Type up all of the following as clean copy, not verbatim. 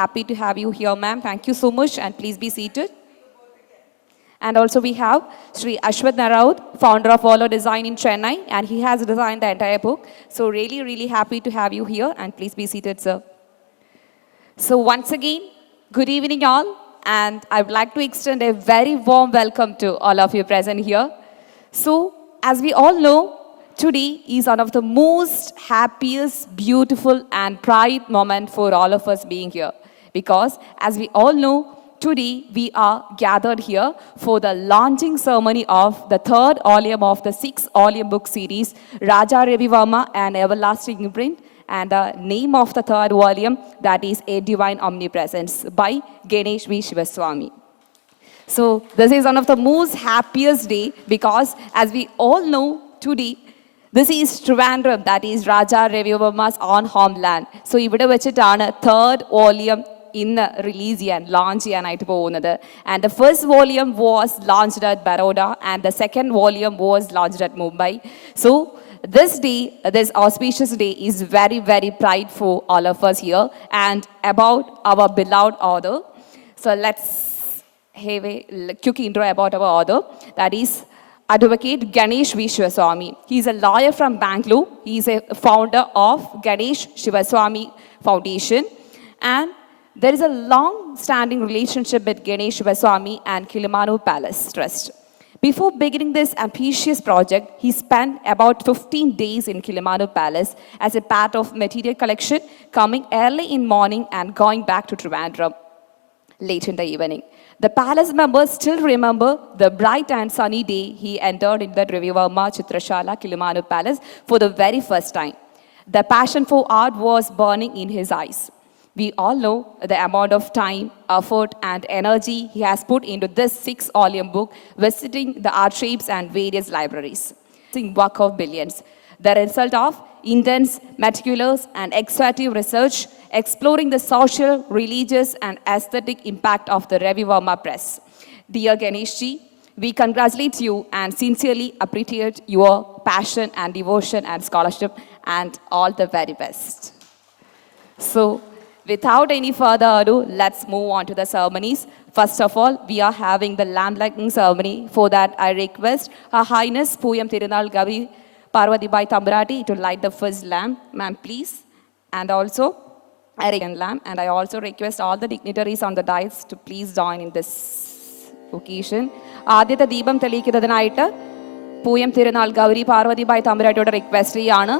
happy to have you here, ma'am. Thank you so much, and please be seated. And also we have Sri Ashwath, founder of Volo Design in Chennai, and he has designed the entire book. So really, really happy to have you here, and please be seated, sir. So once again, good evening all, and I would like to extend a very warm welcome to all of you present here. So as we all know, today is one of the most happiest, beautiful and pride moment for all of us being here. Because as we all know, today we are gathered here for the launching ceremony of the third volume of the 6-volume book series, Ravi Varma and Everlasting Imprint. And the name of the third volume, that is A Divine Omnipresence by Ganesh V Shivaswamy. So this is one of the most happiest day because as we all know today, this is Travancore, that is Ravi Varma's own homeland. So ഇവിടെ വെച്ചിട്ടാണ് third volume in release and launch ചെയ്യാനായിട്ട് പോകുന്നത്. And the first volume was launched at Baroda and the second volume was launched at Mumbai. So this day, this auspicious day is very, very pride for all of us here and about our beloved author. So let's have a quick intro about our author. That is Advocate Ganesh V Shivaswamy. He is a lawyer from Bangalore. He is a founder of Ganesh Shivaswamy Foundation. And there is a long-standing relationship with Ganesh Shivaswamy and Kilimanoor Palace Trust. Before beginning this ambitious project, he spent about 15 days in Kilimanoor Palace as a part of material collection, coming early in morning and going back to Trivandrum late in the evening. The palace members still remember the bright and sunny day he entered in the Ravi Varma Chitrashala Kilimanoor Palace for the very first time. The passion for art was burning in his eyes. We all know the amount of time, effort, and energy he has put into this 6-volume book, visiting the archives and various libraries. Work of billions. The result of intense, meticulous, and exhaustive research exploring the social, religious, and aesthetic impact of the Ravi Varma press. Dear Ganesh Ji, we congratulate you and sincerely appreciate your passion and devotion and scholarship, and all the very best. So, without any further ado, let's move on to the ceremonies. First of all, we are having the lamp lighting ceremony. For that, I request Her Highness Pooyam Thirunal Gavi Parvati Bayi Thampuratty to light the first lamp. Ma'am, please. And also, I reckon lamp. And I also request all the dignitaries on the dais to please join in this occasion. ആദ്യത്തെ ദീപം തെളിയിക്കുന്നതിനായിട്ട് പൂയം തിരുനാൾ ഗൗരി പാർവതി ബായി തമ്പുരാട്ടിയോട് request ചെയ്യാണ്.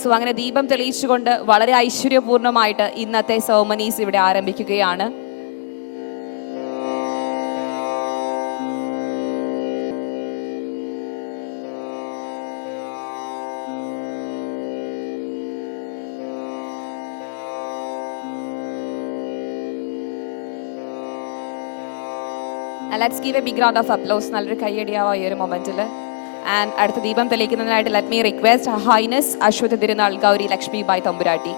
So അങ്ങനെ ദീപം തെളിയിച്ചുകൊണ്ട് വളരെ ഐശ്വര്യപൂർണ്ണമായിട്ട് ഇന്നത്തെ സെർമണീസ് ഇവിടെ ആരംഭിക്കുകയാണ്. Let's give a big round of applause. നല്ലൊരു കയ്യടിയാവാം ഈ ഒരു മൊമെന്റിൽ. And അടുത്ത ദീപം തെളിയിക്കുന്നതിനായിട്ട് let me request Her Highness Aswathi Thirunal Gouri Lakshmi Bayi Thampuratty.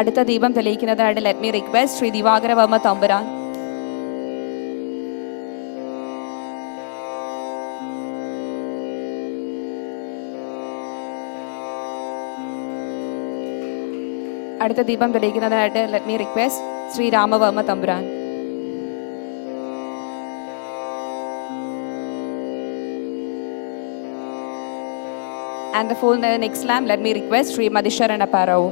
അടുത്ത ദീപം തെളിയിക്കുന്നതിനായിട്ട് let me request Sri Divine Omnipresence Thampuran. അടുത്ത ദീപം തെളിയിക്കുന്നതിനായിട്ട് let me request Sri Ramavarma Thampuran. And the full next lamp, let me request Sri Madhisharana Parao.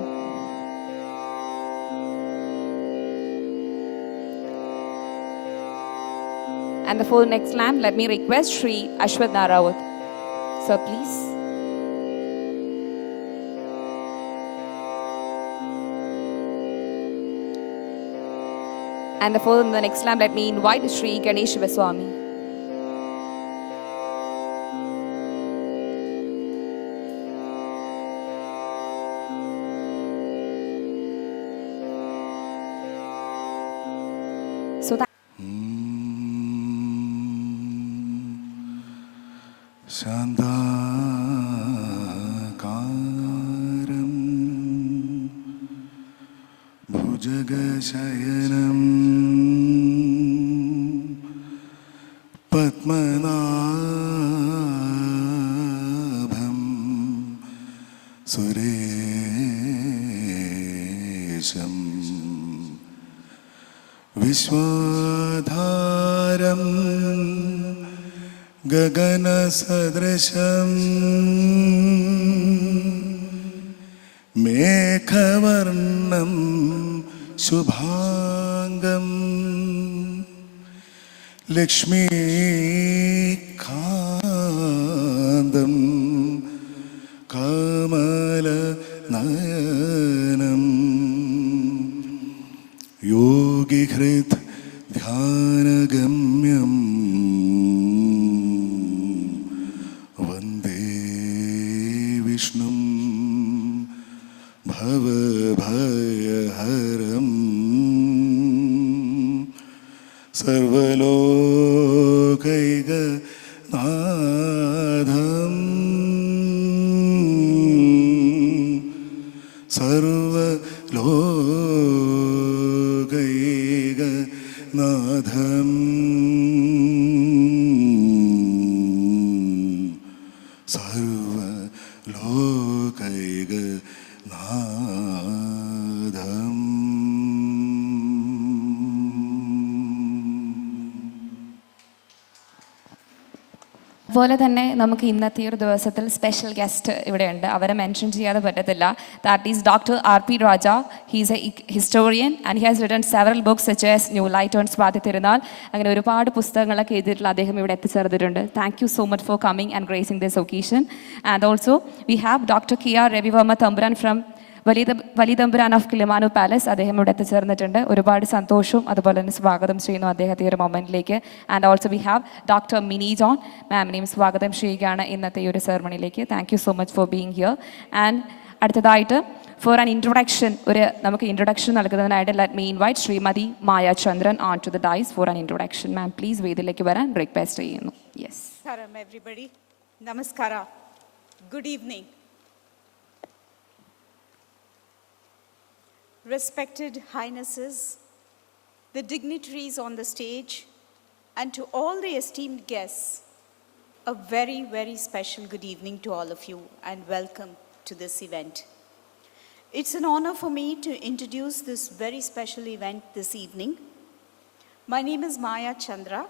And the full next lamp, let me request Sri Ashwath Narawat. Sir, please. And the full next lamp, let me invite Sri Ganesh Shivaswamy. So that Sandakaram Bhujagashayanam Padma സുരേശം വിശ്വാധാരം ഗഗനസദൃശം മേഘവർണം ശുഭാംഗം ലക്ഷ്മീകാന്തം കമലനയനം യോഗിഹൃത് ധ്യാനഗമ്യം വന്ദേ വിഷ്ണും ഭവഭയഹരം സർവലോകൈകനാഥം സർവലോകൈകനാഥം സർവലോകൈകനാഥം. അതുപോലെ തന്നെ നമുക്ക് ഇന്നത്തെ ഒരു ദിവസത്തിൽ special guest ഇവിടെയുണ്ട്. അവരെ mention ചെയ്യാതെ പറ്റത്തില്ല. That is doctor R P Raja. He's a historian and he has written several books such as new light on Swathi Thirunal. അങ്ങനെ ഒരുപാട് പുസ്തകങ്ങളൊക്കെ എഴുതിയിട്ടുള്ള അദ്ദേഹം ഇവിടെ എത്തിച്ചേർന്നിട്ടുണ്ട്. Thank you so much for coming and gracing this occasion. And also we have doctor Ravi Varma Thampuran from Valiathampuran of Kilimanoor palace. അദ്ദേഹം ഇവിടെ എത്തിച്ചേർന്നിട്ടുണ്ട്. ഒരുപാട് സന്തോഷവും അതുപോലെ തന്നെ സ്വാഗതം ചെയ്യുന്നു അദ്ദേഹത്തെ ഒരു മൊമെൻറ്റിലേക്ക്. And also we have doctor Mini John മാമിനെയും സ്വാഗതം ചെയ്യുകയാണ് ഇന്നത്തെ ഈ ഒരു സെറമണിയിലേക്ക്. Thank you so much for being here. And അടുത്തതായിട്ട് ഫോർ ആൻ ഇൻട്രൊഡക്ഷൻ, നമുക്ക് ഇൻട്രൊഡക്ഷൻ നൽകുന്നതിനായിട്ട് let me invite Shrimati Maya Chandran on to the dais for an introduction. Ma'am please വേദിയിലേക്ക് വരാൻ റിക്വസ്റ്റ് ചെയ്യുന്നു. യെസ്. നമസ്കാരം എവരിബഡി. നമസ്കാരം. Good evening. Respected Highnesses, the dignitaries on the stage, and to all the esteemed guests, a very, very special good evening to all of you and welcome to this event. It's an honor for me to introduce this very special event this evening. My name is Maya Chandra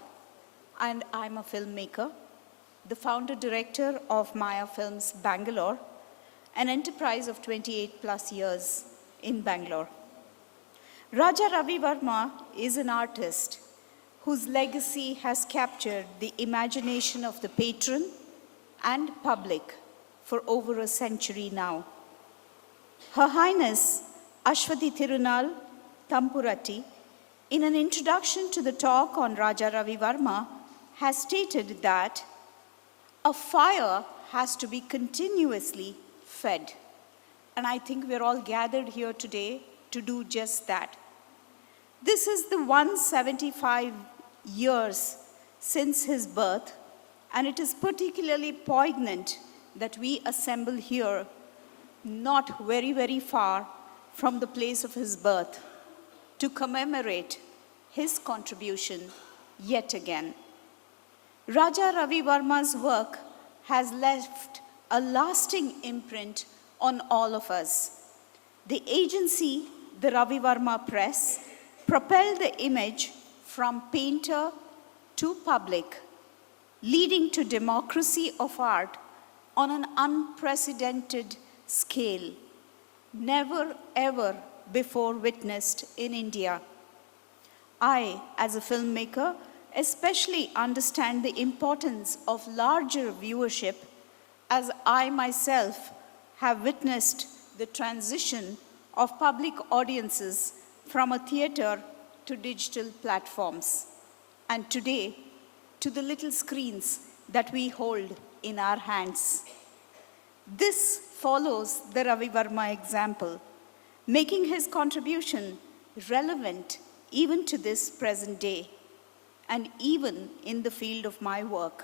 and I'm a filmmaker, the founder director of Maya Films Bangalore, an enterprise of 28 plus years in Bangalore. Raja Ravi Varma is an artist whose legacy has captured the imagination of the patron and public for over a century now. Her Highness Aswathi Thirunal, Thampuratty, in an introduction to the talk on Raja Ravi Varma, has stated that a fire has to be continuously fed. And I think we're all gathered here today to do just that. This is the 175 years since his birth, and it is particularly poignant that we assemble here not very, very far from the place of his birth to commemorate his contribution yet again. Raja Ravi Varma's work has left a lasting imprint on all of us. The agency, the Ravi Varma Press, propelled the image from painter to public, leading to democracy of art on an unprecedented scale, never ever before witnessed in India. I, as a filmmaker, especially understand the importance of larger viewership, as I myself have witnessed the transition of public audiences from a theater to digital platforms, and today to the little screens that we hold in our hands. This follows the Ravi Varma example, making his contribution relevant even to this present day, and even in the field of my work.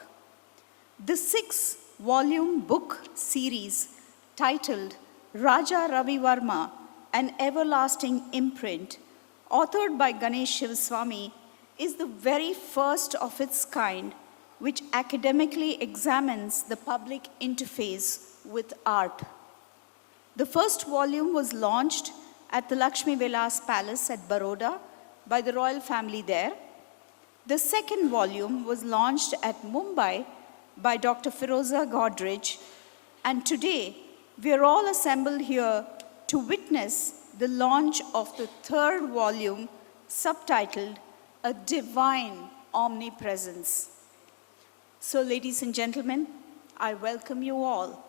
The 6-volume book series titled Raja Ravi Varma, An Everlasting Imprint, authored by Ganesh Shivaswamy, is the very first of its kind which academically examines the public interface with art. The first volume was launched at the Lakshmi Palace at Baroda by the royal family there. The second volume was launched at Mumbai by Dr. Firoza Godrej, and today we are all assembled here to witness the launch of the third volume subtitled A Divine Omnipresence. So, ladies and gentlemen, I welcome you all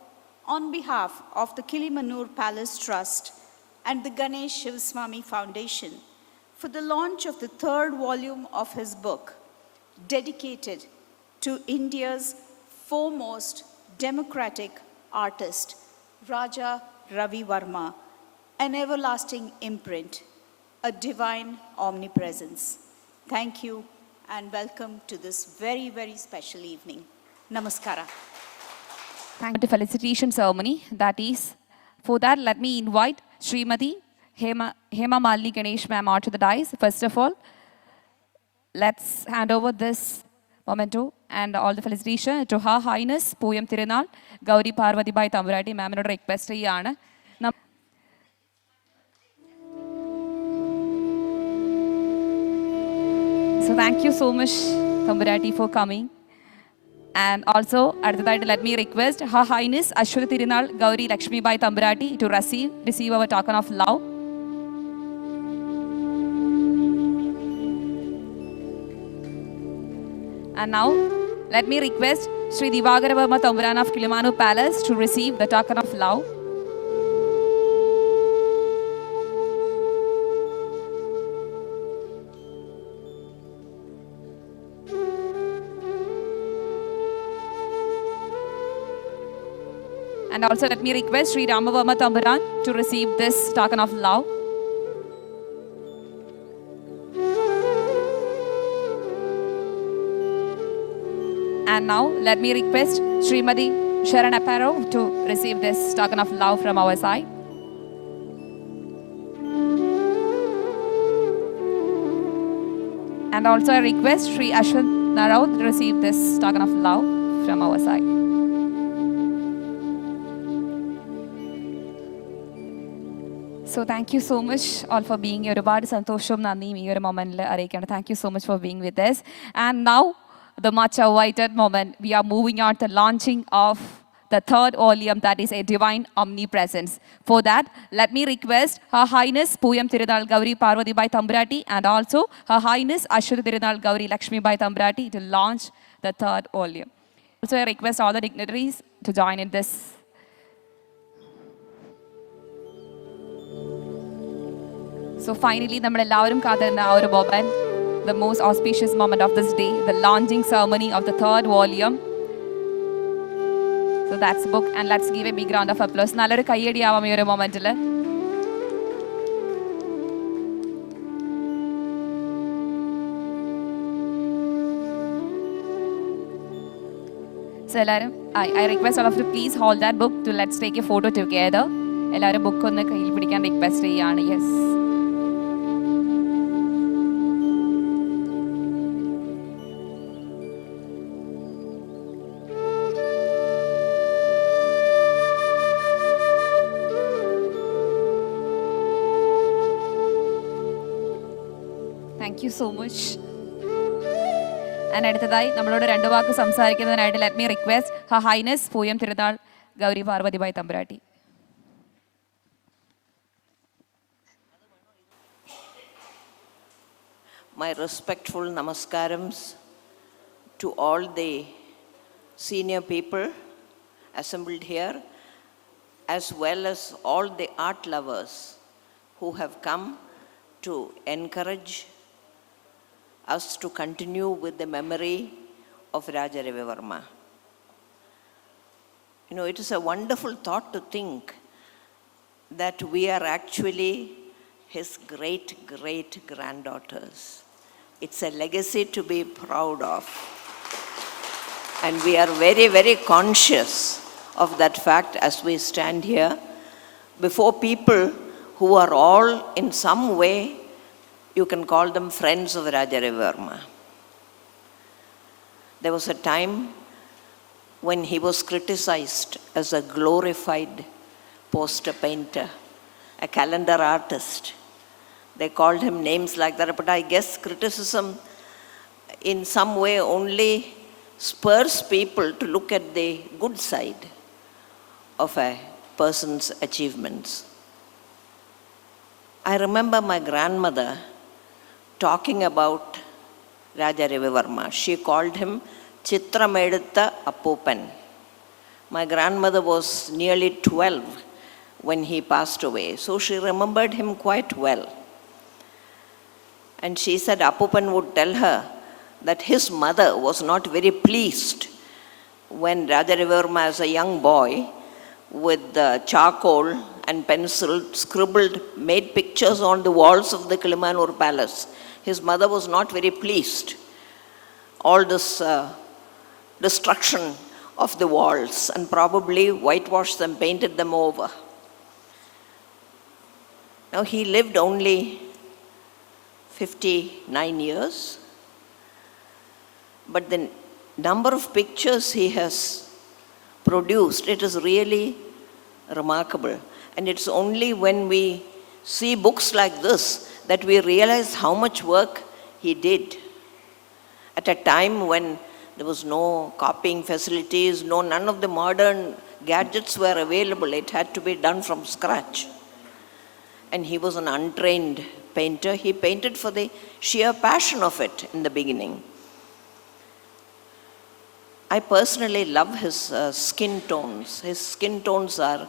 on behalf of the Kilimanoor Palace Trust and the Ganesh Shivaswamy Foundation for the launch of the third volume of his book, dedicated to India's foremost democratic artist, Raja Ravi Varma, An Everlasting Imprint, A Divine Omnipresence. Thank you and welcome to this very, very special evening. Namaskara. Thank you to felicitation ceremony. That is, for that, let me invite Srimati Hema Malini Ganesh ma'am onto the dais. First of all, let's hand over this memento and all the felicitation to Her Highness Pooyam Thirunal Gouri Parvati Bayi Thampuratty ma'am inodu request cheyyana. So thank you so much Thampuratty for coming. And also, let me request Her Highness Aswathi Thirunal Gauri Lakshmi Bayi Thampuratty to receive our token of love. And now, let me request Sri Ravi Varma Thampuran of Kilimanoor Palace to receive the token of love. And also let me request Sri Ravi Varma Thampuran to receive this token of love. And now let me request Srimati Sharan Apparo to receive this token of love from our side. And also I request Sri Ashwath Naraud to receive this token of love from our side. So thank you so much all for being here. Thank you so much for being with us. And now, the much awaited moment, we are moving on to the launching of the third volume, that is A Divine Omnipresence. For that, let me request Her Highness Pooyam Thirunal Gauri Parvati Bayi Thampuratty and also Her Highness Aswathi Thirunal Gauri Lakshmi Bayi Thampuratty to launch the third volume. Also, I request all the dignitaries to join in this. So finally, the most auspicious moment of this day, the launching ceremony of the third volume. So that's the book, and let's give a big round of applause. Nalloru kayyadi avam ee oru moment il. So I request all of you to please hold that book to let's take a photo together. Ellarum book onnu kayil pidikkan request cheyyana. Yes. Thank you so much. And അടുത്തതായി നമ്മളോട് രണ്ടു വാക്ക് സംസാരിക്കുന്നതിനായിട്ട് let me request Her Highness Pooyam Thirunal Gauri Parvati Bayi Thampuratty. My respectful namaskarams to all the senior people assembled here, as well as all the art lovers who have come to encourage us to continue with the memory of Raja Ravi Varma. You know, it is a wonderful thought to think that we are actually his great-great-granddaughters. It's a legacy to be proud of. And we are very, very conscious of that fact as we stand here before people who are all in some way, you can call them friends of Raja Ravi Varma. There was a time when he was criticized as a glorified poster painter, a calendar artist. They called him names like that, but I guess criticism in some way only spurs people to look at the good side of a person's achievements. I remember my grandmother talking about Raja Ravi Varma. She called him Chitramedutta Appopan. My grandmother was nearly 12 when he passed away, so she remembered him quite well. And she said Appopan would tell her that his mother was not very pleased when Raja Ravi Varma, as a young boy, with charcoal and pencil, made pictures on the walls of the Kilimanoor Palace. His mother was not very pleased. All this destruction of the walls, and probably whitewashed them, painted them over. Now he lived only 59 years, but the number of pictures he has produced, it is really remarkable. And it's only when we see books like this that we realize how much work he did at a time when there was no copying facilities, none of the modern gadgets were available. It had to be done from scratch. And he was an untrained painter. He painted for the sheer passion of it in the beginning. I personally love his skin tones. His skin tones are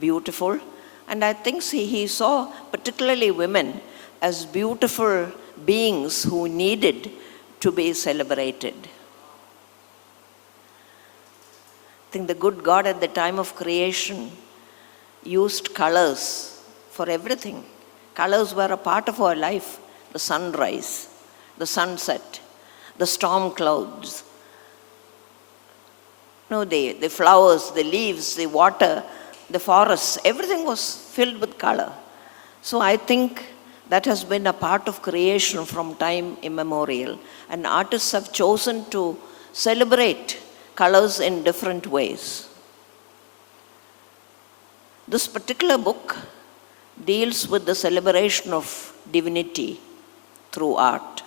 beautiful. And I think he saw particularly women as beautiful beings who needed to be celebrated. I think the good God at the time of creation used colors for everything. Colors were a part of our life. The sunrise, the sunset, the storm clouds, the flowers, the leaves, the water, the forests, everything was filled with color. So I think that has been a part of creation from time immemorial. And artists have chosen to celebrate colors in different ways. This particular book deals with the celebration of divinity through art.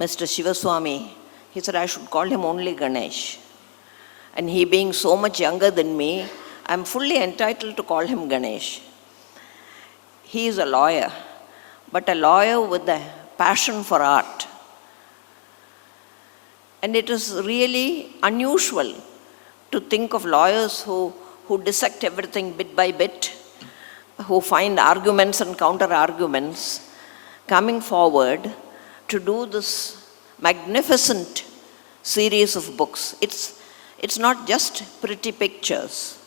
Mr. Shivaswamy, he said I should call him only Ganesh. And he being so much younger than me, I'm fully entitled to call him Ganesh. He is a lawyer, but a lawyer with a passion for art. And it is really unusual to think of lawyers who dissect everything bit by bit, who find arguments and counter-arguments, coming forward to do this magnificent series of books. It's not just pretty pictures.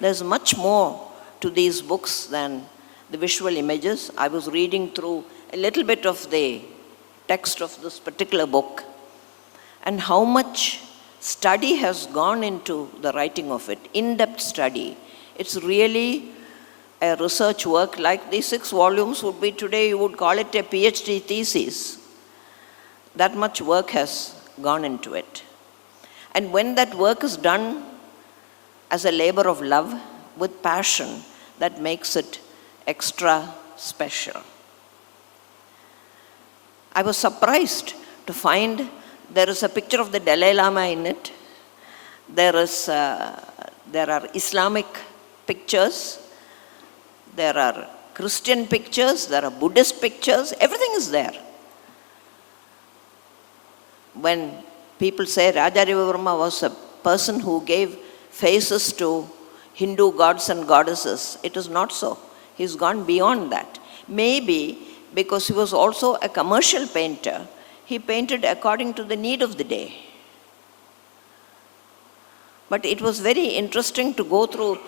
There's much more to these books than the visual images. I was reading through a little bit of the text of this particular book, and how much study has gone into the writing of it, in-depth study. It's really a research work. Like these 6 volumes would be today, you would call it a PhD thesis. That much work has gone into it. And when that work is done as a labor of love, with passion, that makes it extra special. I was surprised to find there is a picture of the Dalai Lama in it. There are Islamic pictures, there are Christian pictures, there are Buddhist pictures, everything is there. When people say Raja Ravi Varma was a person who gave faces to Hindu gods and goddesses, it is not so. He's gone beyond that. Maybe because he was also a commercial painter, he painted according to the need of the day. But it was very interesting to go through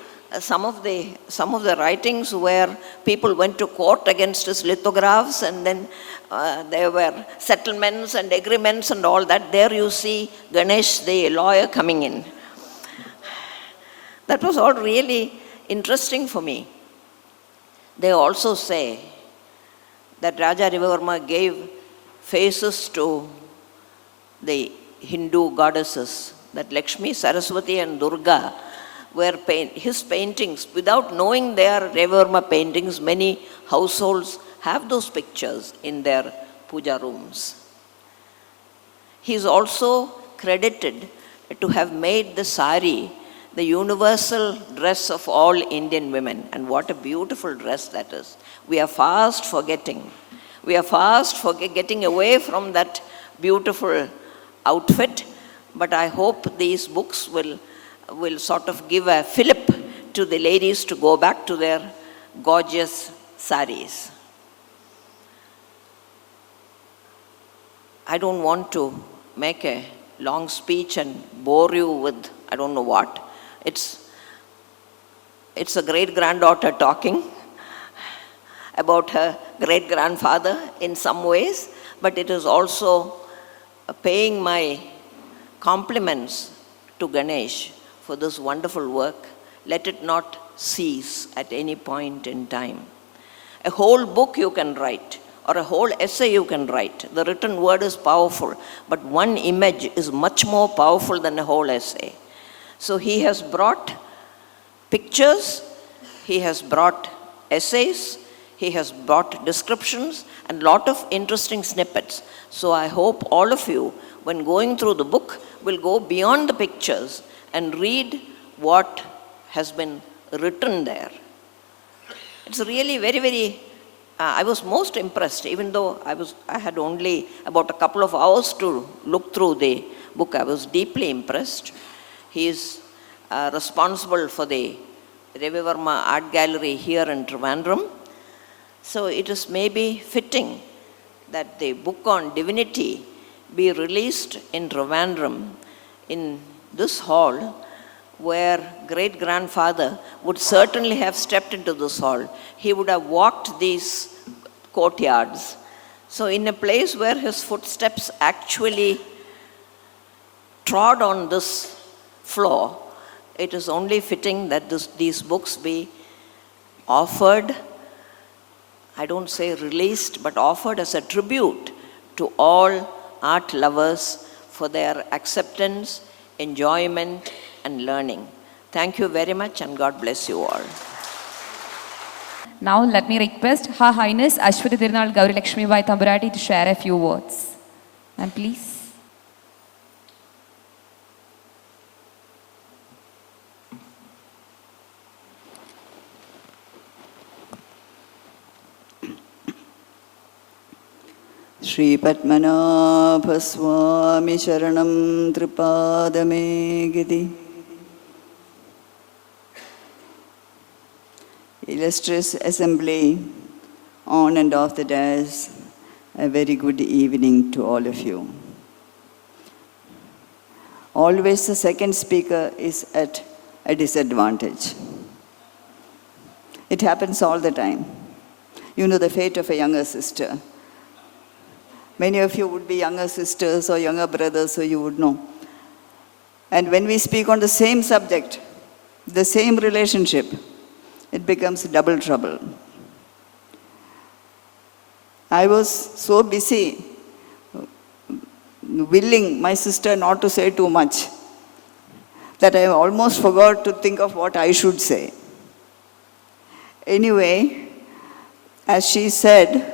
some of the writings where people went to court against his lithographs, and then there were settlements and agreements and all that. There you see Ganesh, the lawyer, coming in. That was all really interesting for me. They also say that Raja Ravi Varma gave faces to the Hindu goddesses, that Lakshmi, Saraswati and Durga where his paintings, without knowing they are Ravi Varma paintings, many households have those pictures in their puja rooms. He is also credited to have made the sari the universal dress of all Indian women. And what a beautiful dress that is. We are fast forgetting. We are fast getting away from that beautiful outfit. But I hope these books will sort of give a fillip to the ladies to go back to their gorgeous saris. I don't want to make a long speech and bore you with I don't know what. It's a great-granddaughter talking about her great-grandfather in some ways, but it is also paying my compliments to Ganesh for this wonderful work. Let it not cease at any point in time. A whole book you can write, or a whole essay you can write. The written word is powerful, but one image is much more powerful than a whole essay. So he has brought pictures, he has brought essays, he has brought descriptions, and lot of interesting snippets. So I hope all of you, when going through the book, will go beyond the pictures and read what has been written there. It's really very, very, I was most impressed, even though I had only about a couple of hours to look through the book. I was deeply impressed. He is responsible for the Ravi Varma Art Gallery here in Travancore. So it is maybe fitting that the book on divinity be released in Travancore in this hall, where great-grandfather would certainly have stepped into this hall. He would have walked these courtyards. So in a place where his footsteps actually trod on this floor, it is only fitting that these books be offered, I don't say released, but offered as a tribute to all art lovers for their acceptance, enjoyment, and learning. Thank you very much, and God bless you all. Now let me request Her Highness Aswathi Thirunal Gauri Lakshmi Bayi Thampuratty to share a few words. And please. Shri Padmanabha Swami Sharanam Tripadame Gidi. Illustrious assembly, on and off the dais, a very good evening to all of you. Always the second speaker is at a disadvantage. It happens all the time. You know the fate of a younger sister. Many of you would be younger sisters or younger brothers, so you would know. And when we speak on the same subject, the same relationship, it becomes double trouble. I was so busy willing my sister not to say too much that I almost forgot to think of what I should say. Anyway, as she said,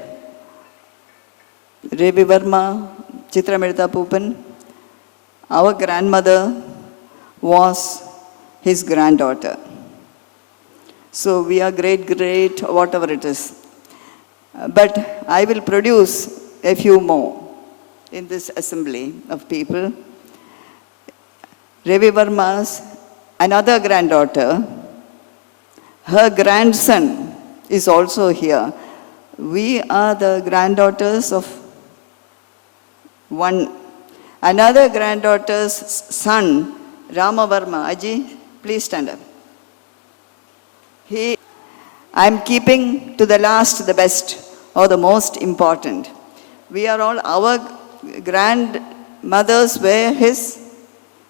Ravi Varma, Thiruvananthapuram, our grandmother was his granddaughter. So we are great, whatever it is. But I will produce a few more in this assembly of people. Ravi Varma's another granddaughter, her grandson is also here. We are the granddaughters of one. Another granddaughter's son, Rama Varma. Aji, please stand up. I'm keeping to the last the best or the most important. We are all, our grandmothers were his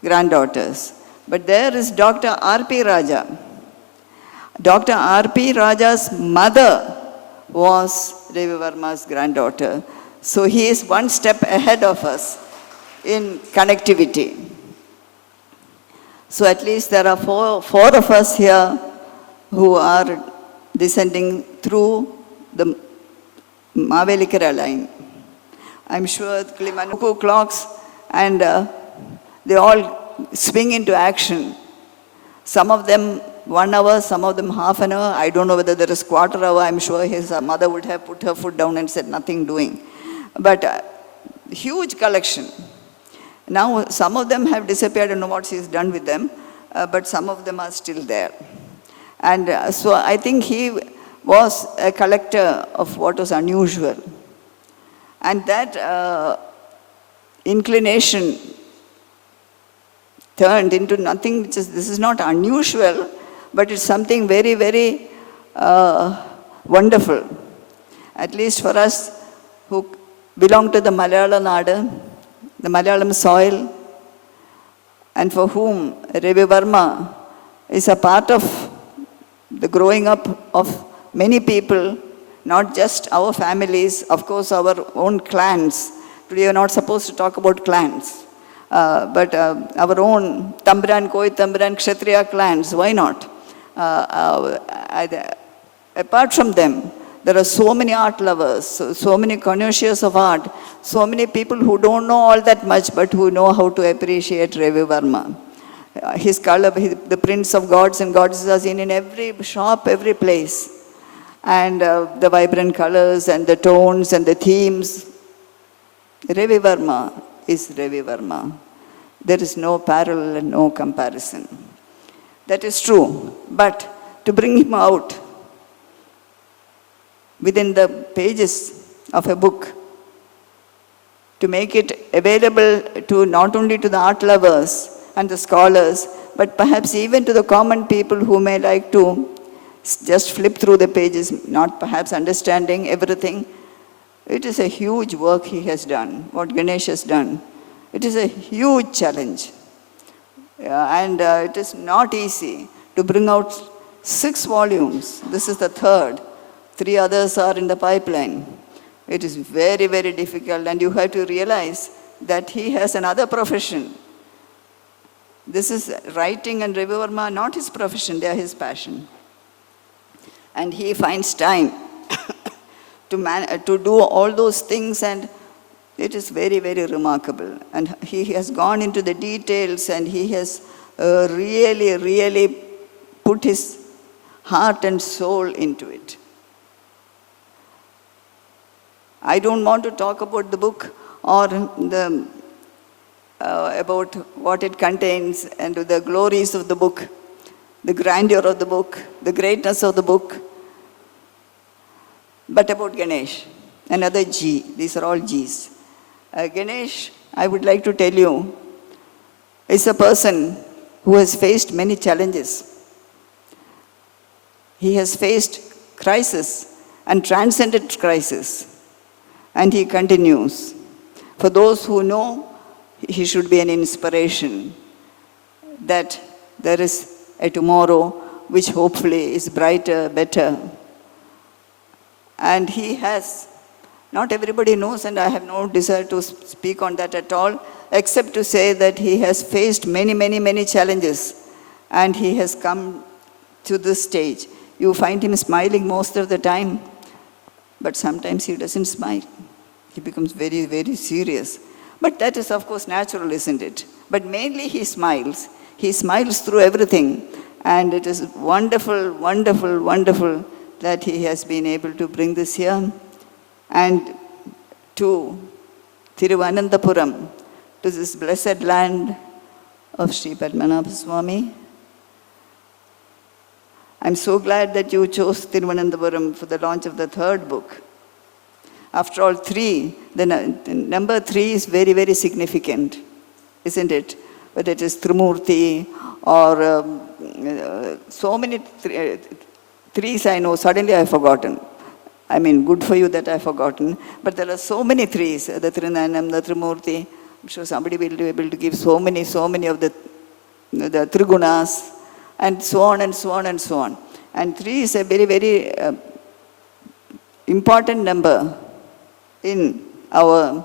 granddaughters. But there is Dr. R.P. Raja. Dr. R.P. Raja's mother was Ravi Varma's granddaughter. So he is one step ahead of us in connectivity. So at least there are four of us here who are descending through the Mavelikara line. I'm sure Kilimanoor clocks and they all swing into action. Some of them 1 hour, some of them half an hour. I don't know whether there is quarter hour. I'm sure his mother would have put her foot down and said nothing doing. But huge collection. Now some of them have disappeared. I don't know what she's done with them, but some of them are still there. And so I think he was a collector of what was unusual. And that inclination turned into nothing which is, this is not unusual, but it's something very, very wonderful. At least for us who belong to the Malayalam Nadu, the Malayalam soil, and for whom Ravi Varma is a part of the growing up of many people, not just our families, of course our own clans. Today we are not supposed to talk about clans, but our own Tambaran, Koi Tambaran, Kshatriya clans, why not? Apart from them, there are so many art lovers, so many connoisseurs of art, so many people who don't know all that much but who know how to appreciate Ravi Varma. His color, the prints of gods and goddesses are seen in every shop, every place. And the vibrant colors and the tones and the themes. Ravi Varma is Ravi Varma. There is no parallel and no comparison. That is true. But to bring him out within the pages of a book, to make it available to not only to the art lovers and the scholars, but perhaps even to the common people who may like to just flip through the pages, not perhaps understanding everything. It is a huge work he has done, what Ganesh has done. It is a huge challenge. And it is not easy to bring out 6 volumes. This is the 3rd. 3 others are in the pipeline. It is very, very difficult, and you have to realize that he has another profession. This is writing and Ravi Varma, not his profession, they are his passion. And he finds time to do all those things, and it is very, very remarkable. And he has gone into the details, and he has really, really put his heart and soul into it. I don't want to talk about the book or the about what it contains and the glories of the book, the grandeur of the book, the greatness of the book, but about Ganesh, another G. These are all Gs. Ganesh, I would like to tell you, is a person who has faced many challenges. He has faced crisis and transcended crisis, and he continues. For those who know, he should be an inspiration that there is a tomorrow which hopefully is brighter, better. And he has, not everybody knows, and I have no desire to speak on that at all, except to say that he has faced many, many, many challenges, and he has come to this stage. You find him smiling most of the time, but sometimes he doesn't smile. He becomes very, very serious. But that is, of course, natural, isn't it? But mainly he smiles. He smiles through everything. And it is wonderful, wonderful, wonderful that he has been able to bring this here. And to Thiruvananthapuram, to this blessed land of Sri Padmanabha Swami. I'm so glad that you chose Thiruvananthapuram for the launch of the 3rd book. After all, 3, the number 3 is very, very significant, isn't it? Whether it is Trimurti or so many 3s I know, suddenly I've forgotten. I mean, good for you that I've forgotten. But there are so many 3s, the Trinanam, the Trimurti. I'm sure somebody will be able to give so many of the Trigunas, and so on and so on and so on. And 3 is a very, very important number in our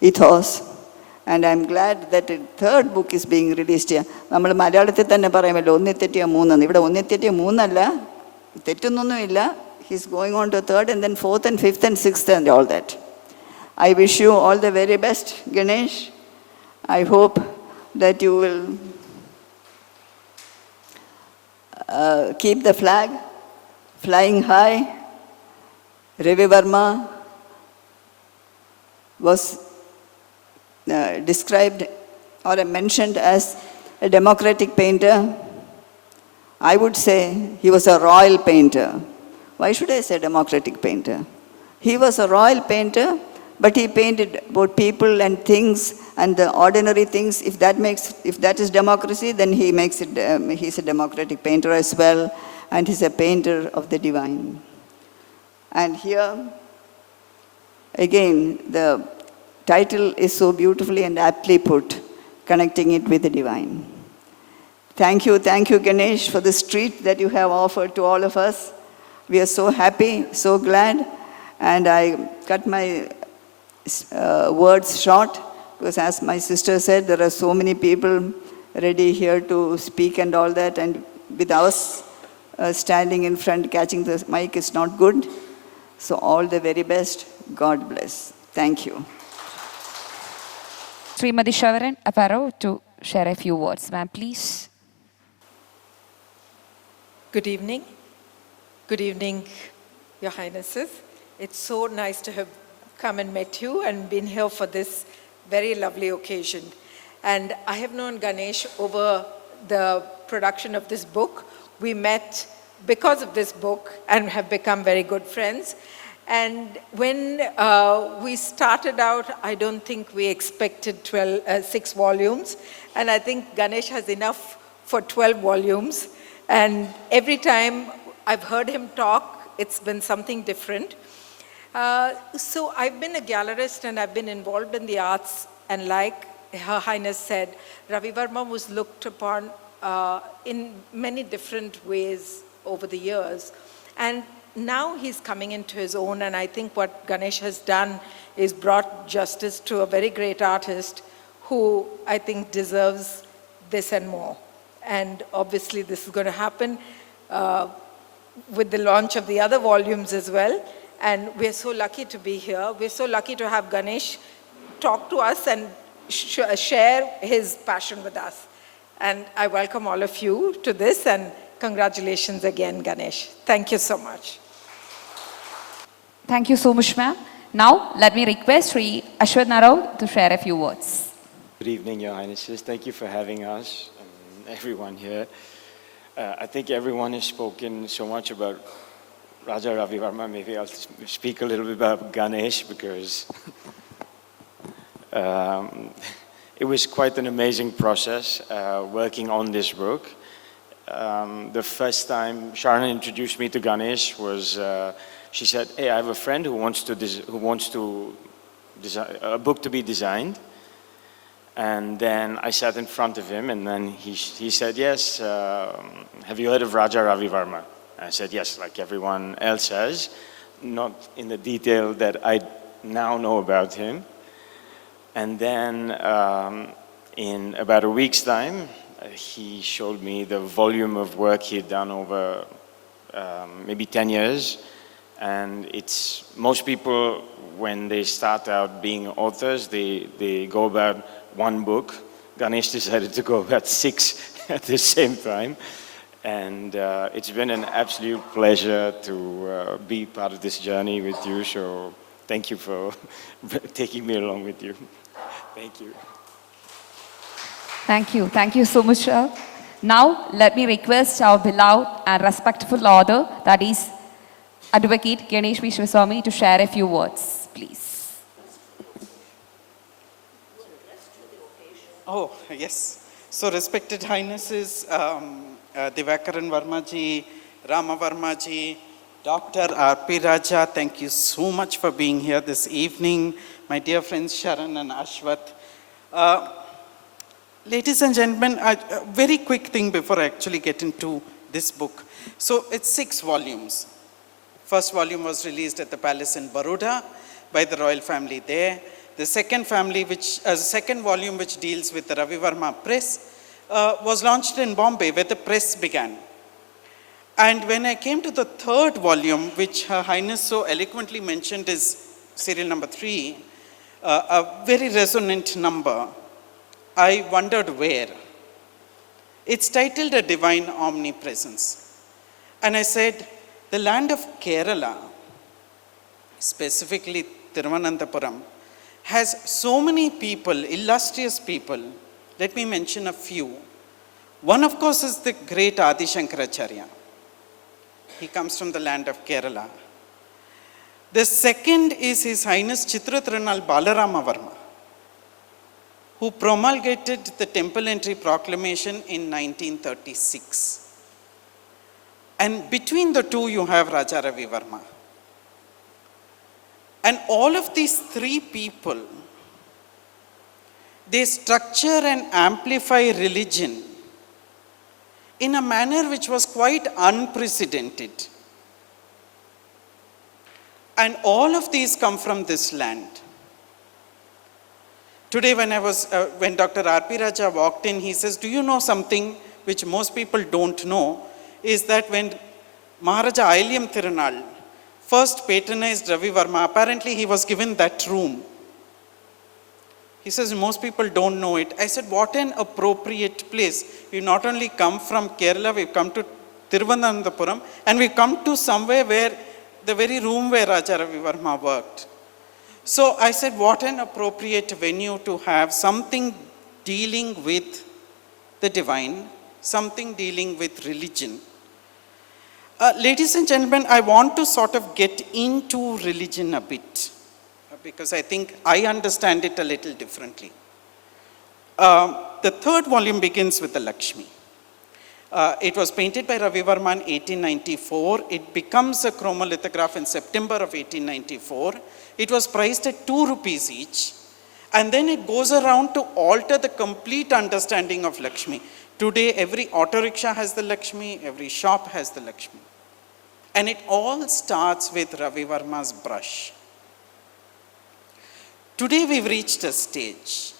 ethos And I'm glad that a third book is being released here. നമ്മൾ മലയാളത്തിൽ തന്നെ പറയുമല്ലോ ഒന്നിത്തെറ്റിയ മൂന്നെന്ന്. ഇവിടെ ഒന്നിത്തെറ്റിയ മൂന്നല്ല, തെറ്റുന്നൊന്നുമില്ല. He's going on to third and then fourth and fifth and sixth and all that. I wish you all the very best, Ganesh. I hope that you will keep the flag flying high. Ravi Varma was described or mentioned as a democratic painter. I would say he was a royal painter. Why should I say democratic painter? He was a royal painter, but he painted both people and things and the ordinary things. If that is democracy, then he's a democratic painter as well, and he's a painter of the divine. And here, again, the title is so beautifully and aptly put, connecting it with the divine. Thank you, Ganesh, for this treat that you have offered to all of us. We are so happy, so glad, and I cut my words short because, as my sister said, there are so many people ready here to speak and all that, and with us standing in front, catching the mic is not good. So all the very best. God bless. Thank you. Srimati Shavaran Aparo to share a few words. Ma'am, please. Good evening. Good evening, Your Highnesses. It's so nice to have come and met you and been here for this very lovely occasion. And I have known Ganesh over the production of this book. We met because of this book and have become very good friends. And when we started out, I don't think we expected 6 volumes. And I think Ganesh has enough for 12 volumes. And every time I've heard him talk, it's been something different. So I've been a gallerist and I've been involved in the arts, and like Her Highness said, Ravi Varma was looked upon in many different ways over the years. And now he's coming into his own, and I think what Ganesh has done is brought justice to a very great artist who I think deserves this and more. And obviously this is going to happen with the launch of the other volumes as well. And we're so lucky to be here. We're so lucky to have Ganesh talk to us and share his passion with us. And I welcome all of you to this, and congratulations again, Ganesh. Thank you so much. Thank you so much, ma'am. Now, let me request Sri Ashwath Naraud to share a few words. Good evening, Your Highnesses. Thank you for having us, and everyone here. I think everyone has spoken so much about Raja Ravi Varma. Maybe I'll speak a little bit about Ganesh, because it was quite an amazing process working on this book. The first time Sharon introduced me to Ganesh was, she said, "Hey, I have a friend who wants to design a book to be designed." And then I sat in front of him, and then he said, "Yes, have you heard of Raja Ravi Varma?" I said, "Yes," like everyone else has, not in the detail that I now know about him. And then in about a week's time, he showed me the volume of work he'd done over maybe 10 years. And it's, most people, when they start out being authors, they go about one book. Ganesh decided to go about 6 at the same time. And it's been an absolute pleasure to be part of this journey with you. So thank you for taking me along with you. Thank you. Thank you. Thank you so much, sir. Now, let me request our beloved and respectful author, that is Advocate Ganesh V. Shivaswamy, to share a few words, please. Oh, yes. So, respected Highnesses, Divakaran Varma ji, Rama Varma ji, Dr. R.P. Raja, thank you so much for being here this evening. My dear friends Sharan and Ashwath. Ladies and gentlemen, a very quick thing before I actually get into this book. So, it's 6 volumes. First volume was released at the palace in Baroda by the royal family there. the second family, second volume which deals with the Ravi Varma press, was launched in Bombay, where the press began. And when I came to the third volume, which Her Highness so eloquently mentioned is serial number 3, a very resonant number, I wondered where. It's titled A Divine Omnipresence. And I said, the land of Kerala, specifically Thiruvananthapuram, has so many people, illustrious people. Let me mention a few. One, of course, is the great Adi Shankaracharya. He comes from the land of Kerala. The second is His Highness Thirunal Balarama Varma, who promulgated the Temple Entry Proclamation in 1936. And between the two, you have Raja Ravi Varma. And all of these three people, they structure and amplify religion in a manner which was quite unprecedented. And all of these come from this land. Today when Dr. R.P. Raja walked in, he says, do you know something which most people don't know, is that when Maharaja Ailyam Thirunal first patronized Ravi Varma, apparently he was given that room. He says, most people don't know it. I said, what an appropriate place. We not only come from Kerala, we've come to Thiruvananthapuram, and we come to somewhere where the very room where Raja Ravi Varma worked. So I said, what an appropriate venue to have something dealing with the divine, something dealing with religion. Ladies and gentlemen, I want to sort of get into religion a bit, because I think I understand it a little differently. The third volume begins with the Lakshmi. It was painted by Ravi Varma in 1894. It becomes a chromolithograph in September of 1894. It was priced at 2 rupees each. And then it goes around to alter the complete understanding of Lakshmi. Today, every auto rickshaw has the Lakshmi, every shop has the Lakshmi. And it all starts with Ravi Varma's brush. Today, we've reached a stage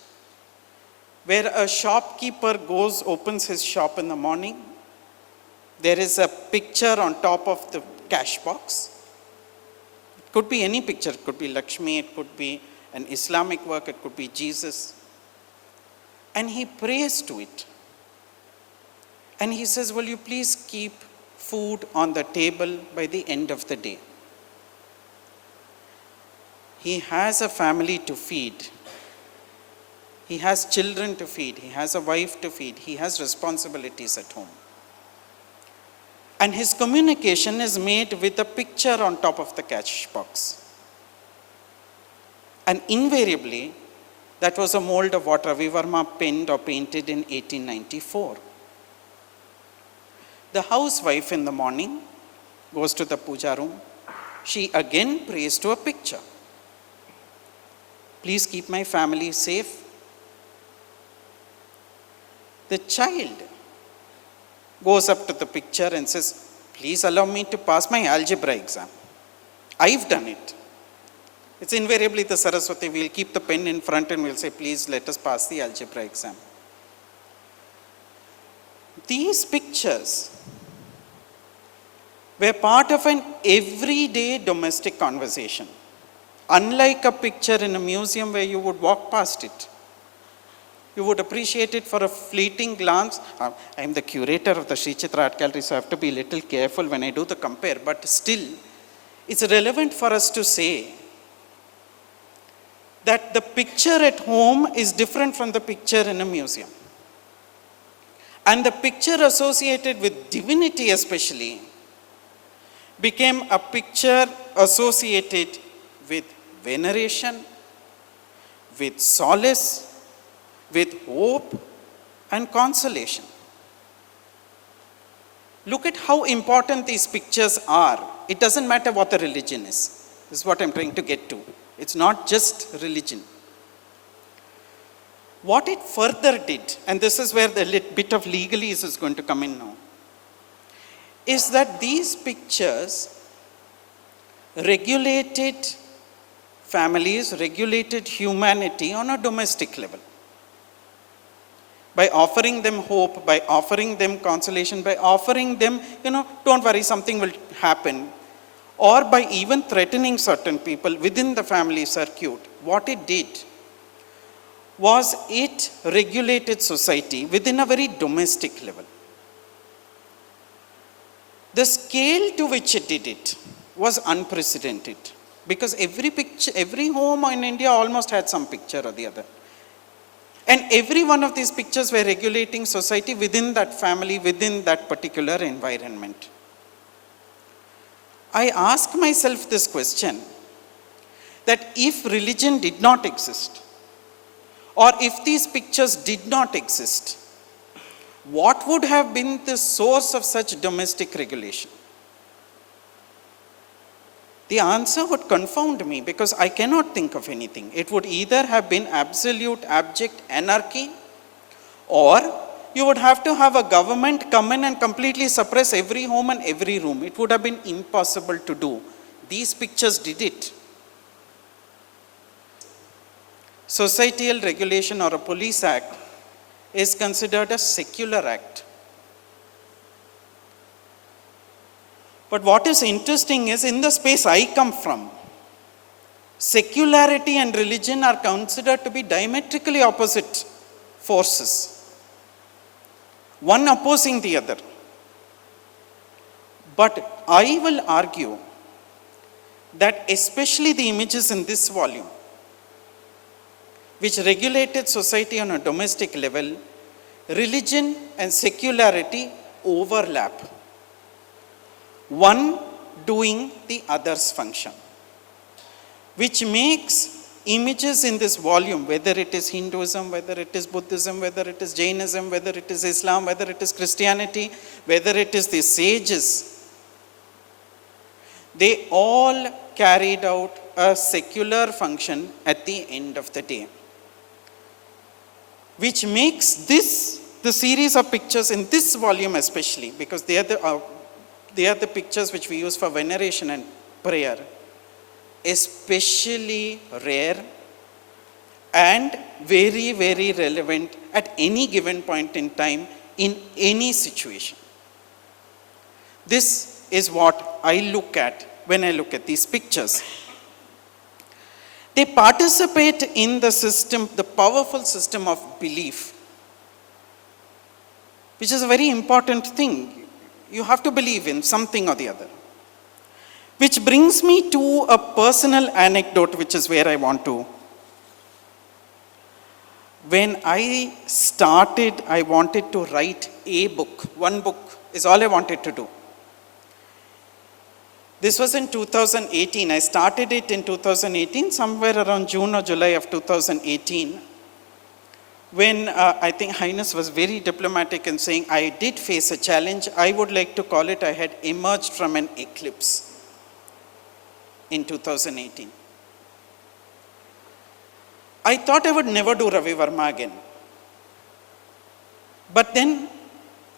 where a shopkeeper opens his shop in the morning. There is a picture on top of the cash box. It could be any picture. It could be Lakshmi, it could be an Islamic work, it could be Jesus. And he prays to it. And he says, will you please keep food on the table by the end of the day? He has a family to feed. He has children to feed. He has a wife to feed. He has responsibilities at home. And his communication is made with a picture on top of the cash box. And invariably, that was a mold of what Ravi Varma penned or painted in 1894. The housewife in the morning goes to the puja room. She again prays to a picture. Please keep my family safe. The child goes up to the picture and says, please allow me to pass my algebra exam. I've done it. It's invariably the Saraswati. We'll keep the pen in front and we'll say, please let us pass the algebra exam. These pictures were part of an everyday domestic conversation. Unlike a picture in a museum where you would walk past it. You would appreciate it for a fleeting glance. I'm the curator of the Sri Chitra Art Gallery, so I have to be a little careful when I do the compare. But still, it's relevant for us to say that the picture at home is different from the picture in a museum. And the picture associated with divinity especially became a picture associated with veneration, with solace, with hope and consolation. Look at how important these pictures are. It doesn't matter what the religion is. This is what I'm trying to get to. It's not just religion. What it further did, and this is where the bit of legalese is going to come in now, is that these pictures regulated families regulated humanity on a domestic level. By offering them hope, by offering them consolation, by offering them, don't worry, something will happen. Or by even threatening certain people within the family circuit, what it did was it regulated society within a very domestic level. The scale to which it did it was unprecedented, because every home in India almost had some picture or the other. And every one of these pictures were regulating society within that family, within that particular environment. I ask myself this question, that if religion did not exist, or if these pictures did not exist, what would have been the source of such domestic regulation? The answer would confound me, because I cannot think of anything. It would either have been absolute abject anarchy, or you would have to have a government come in and completely suppress every home and every room. It would have been impossible to do. These pictures did it. Societal regulation or a police act is considered a secular act. But what is interesting is, in the space I come from, secularity and religion are considered to be diametrically opposite forces, one opposing the other. But I will argue that especially the images in this volume, which regulated society on a domestic level, religion and secularity overlap, one doing the other's function, which makes images in this volume, whether it is Hinduism, whether it is Buddhism, whether it is Jainism, whether it is Islam, whether it is Christianity, whether it is the sages, they all carried out a secular function at the end of the day, which makes this, the series of pictures in this volume especially, because they are the pictures which we use for veneration and prayer, especially rare and very, very relevant at any given point in time in any situation. This is what I look at when I look at these pictures. They participate in the system, the powerful system of belief, which is a very important thing. You have to believe in something or the other. Which brings me to a personal anecdote, which is where I want to. When I started, I wanted to write a book. One book is all I wanted to do. This was in 2018. I started it in 2018, somewhere around June or July of 2018. When I think Highness was very diplomatic in saying, I did face a challenge. I would like to call it, I had emerged from an eclipse in 2018. I thought I would never do Ravi Varma again. But then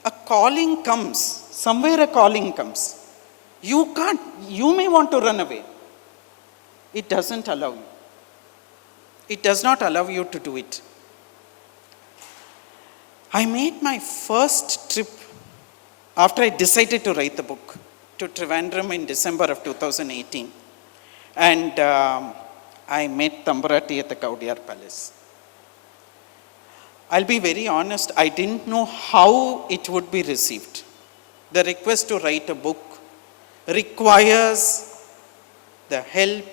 a calling comes, somewhere a calling comes. You may want to run away. It doesn't allow you. It does not allow you to do it. I made my first trip after I decided to write the book to Trivandrum in December of 2018. And I met Thampuratty at the Ganesh Palace. I'll be very honest, I didn't know how it would be received. The request to write a book requires the help,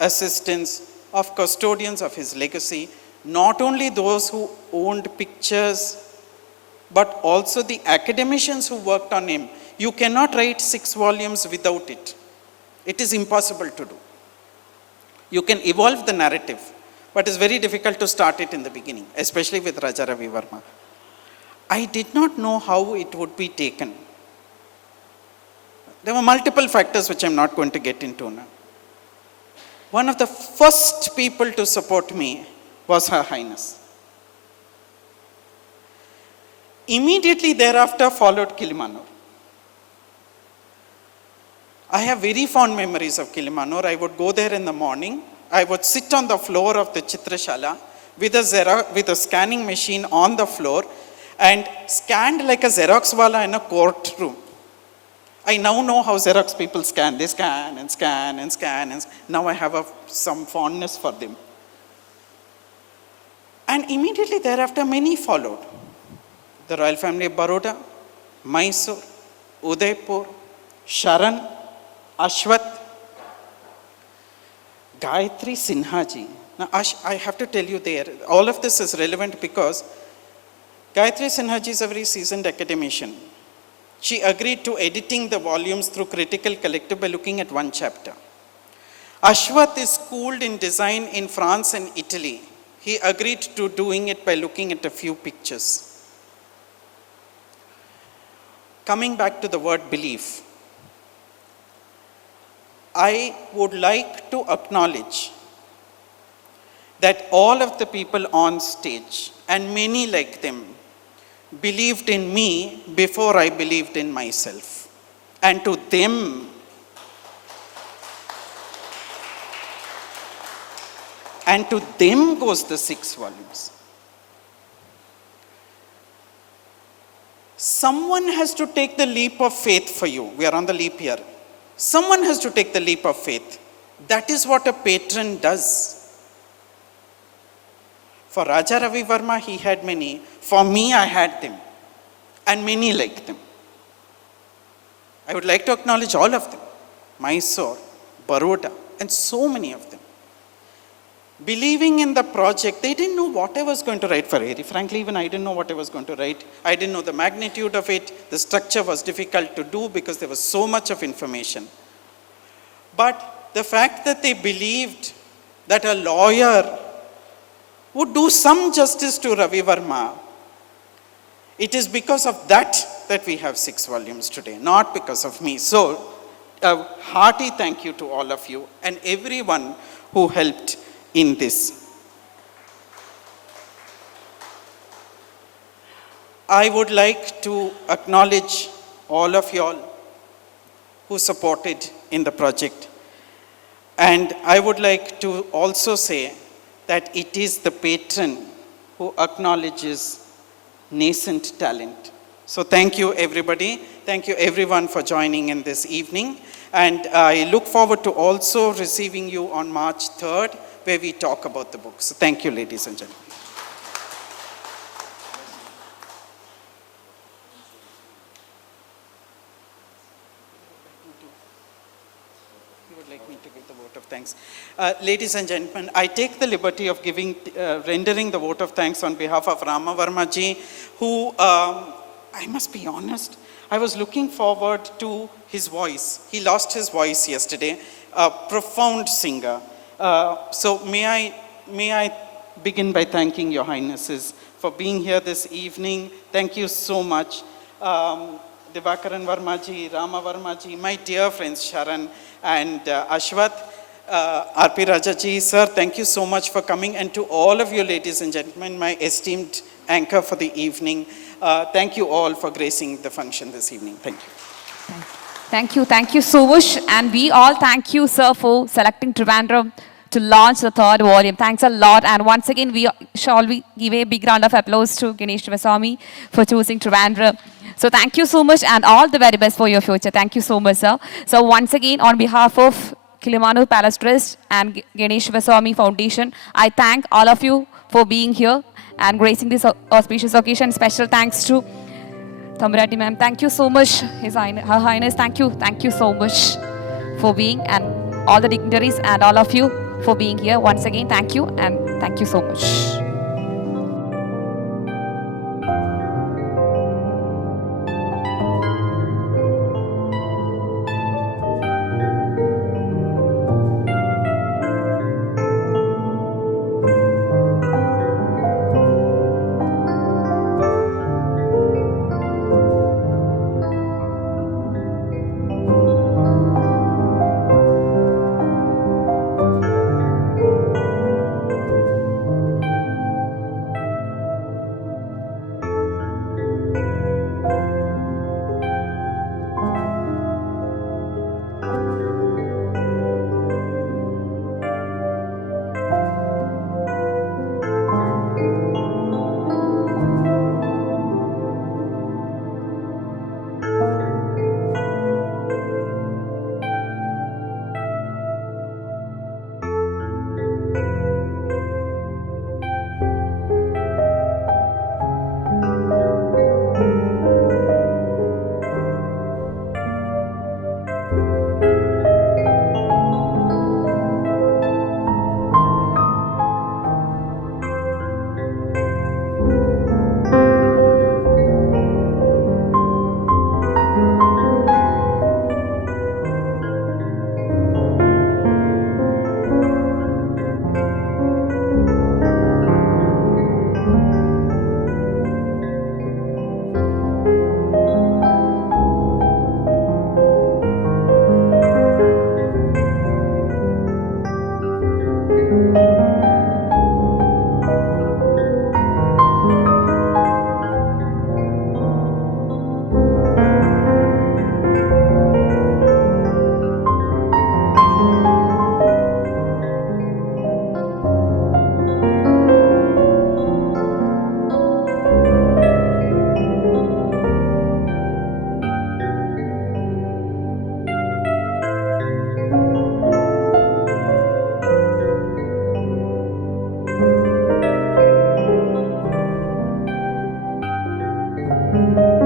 assistance of custodians of his legacy, not only those who owned pictures, but also the academicians who worked on him. You cannot write 6 volumes without it. It is impossible to do. You can evolve the narrative, but it's very difficult to start it in the beginning, especially with Raja Ravi Varma. I did not know how it would be taken. There were multiple factors which I'm not going to get into now. One of the first people to support me was Her Highness. Immediately thereafter followed Kilimanoor. I have very fond memories of Kilimanoor. I would go there in the morning I would sit on the floor of the Chitrashala with a scanning machine on the floor and scanned like a Xerox wala in a courtroom. I now know how Xerox people scan. They scan and scan and scan. And now I have some fondness for them. And immediately thereafter, many followed. The royal family of Baroda, Mysore, Udaipur, Sharan, Aswathi, Gayatri Sinhaji. Now, I have to tell you there, all of this is relevant because Gayatri Sinhaji is a very seasoned academician. She agreed to editing the volumes through Critical Collective by looking at one chapter. Aswathi is schooled in design in France and Italy. He agreed to doing it by looking at a few pictures. Coming back to the word belief, I would like to acknowledge that all of the people on stage, and many like them, believed in me before I believed in myself. And to them, goes the 6 volumes. Someone has to take the leap of faith for you. We are on the leap year. Someone has to take the leap of faith. That is what a patron does. For Raja Ravi Varma, he had many. For me, I had them. And many like them. I would like to acknowledge all of them. Mysore, Baroda, and so many of them. Believing in the project, they didn't know what I was going to write for Harry. Frankly, even I didn't know what I was going to write. I didn't know the magnitude of it. The structure was difficult to do because there was so much of information. But the fact that they believed that a lawyer would do some justice to Ravi Varma, it is because of that we have 6 volumes today, not because of me. So, a hearty thank you to all of you and everyone who helped in this. I would like to acknowledge all of you all who supported in the project. And I would like to also say that it is the patron who acknowledges nascent talent. So thank you everybody. Thank you everyone for joining in this evening. And I look forward to also receiving you on March 3rd, where we talk about the book. So thank you, ladies and gentlemen. You would like me to give the vote of thanks. Ladies and gentlemen, I take the liberty of rendering the vote of thanks on behalf of Rama Varma ji, who, I must be honest, I was looking forward to his voice. He lost his voice yesterday, a profound singer. So may I begin by thanking Your Highnesses for being here this evening. Thank you so much. Divakaran Varma ji, Rama Varma ji, my dear friends Sharan and Aswathi, R.P. Raja ji, sir, thank you so much for coming. And to all of you ladies and gentlemen, my esteemed anchor for the evening, thank you all for gracing the function this evening. Thank you. Thank you so much. And we all thank you, sir, for selecting Trivandrum to launch the 3rd volume. Thanks a lot. And once again, we give a big round of applause to Ganesh Shivaswamy for choosing Trivandrum. So thank you so much and all the very best for your future. Thank you so much, sir. So once again, on behalf of Kilimanoor Palace Trust and Ganesh Shivaswamy Foundation, I thank all of you for being here and gracing this auspicious occasion. Special thanks to Thampuratty ma'am. Thank you so much, Her Highness. Thank you so much for being, and all the dignitaries and all of you for being here. Once again, thank you and thank you so much. you.